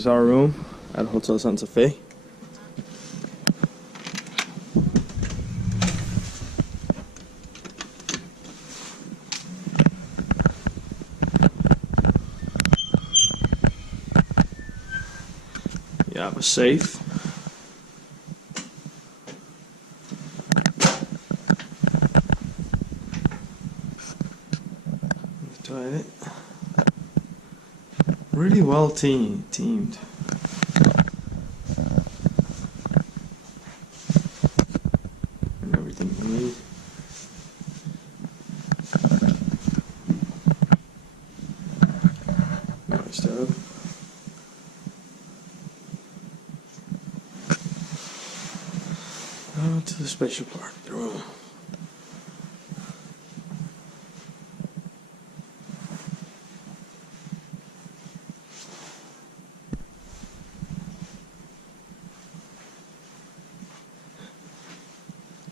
is our room at Hotel Santa Fe. You have a safe. The toilet. Really well teamed. And everything you need. Nice stove. Now to the special part of the room.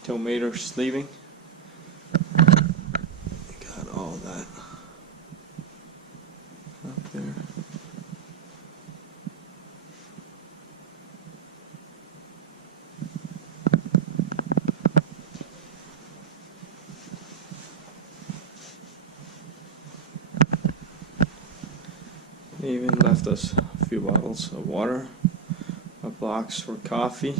Tomato sleeving. Got all that up there. They even left us a few bottles of water, a box for coffee.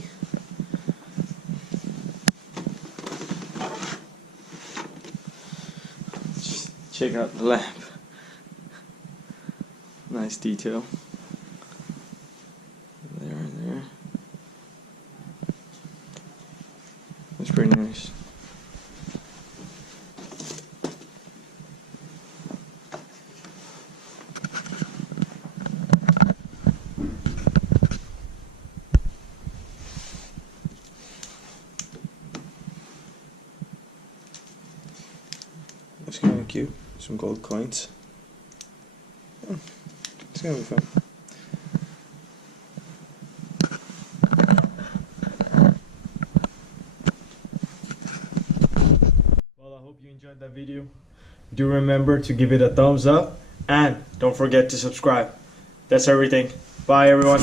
Check out the lamp. Nice detail. There and there. That's pretty nice. Looks kind of cute. Some gold coins. It's gonna be fun. Well, I hope you enjoyed that video. Do remember to give it a thumbs up and don't forget to subscribe. That's everything. Bye everyone.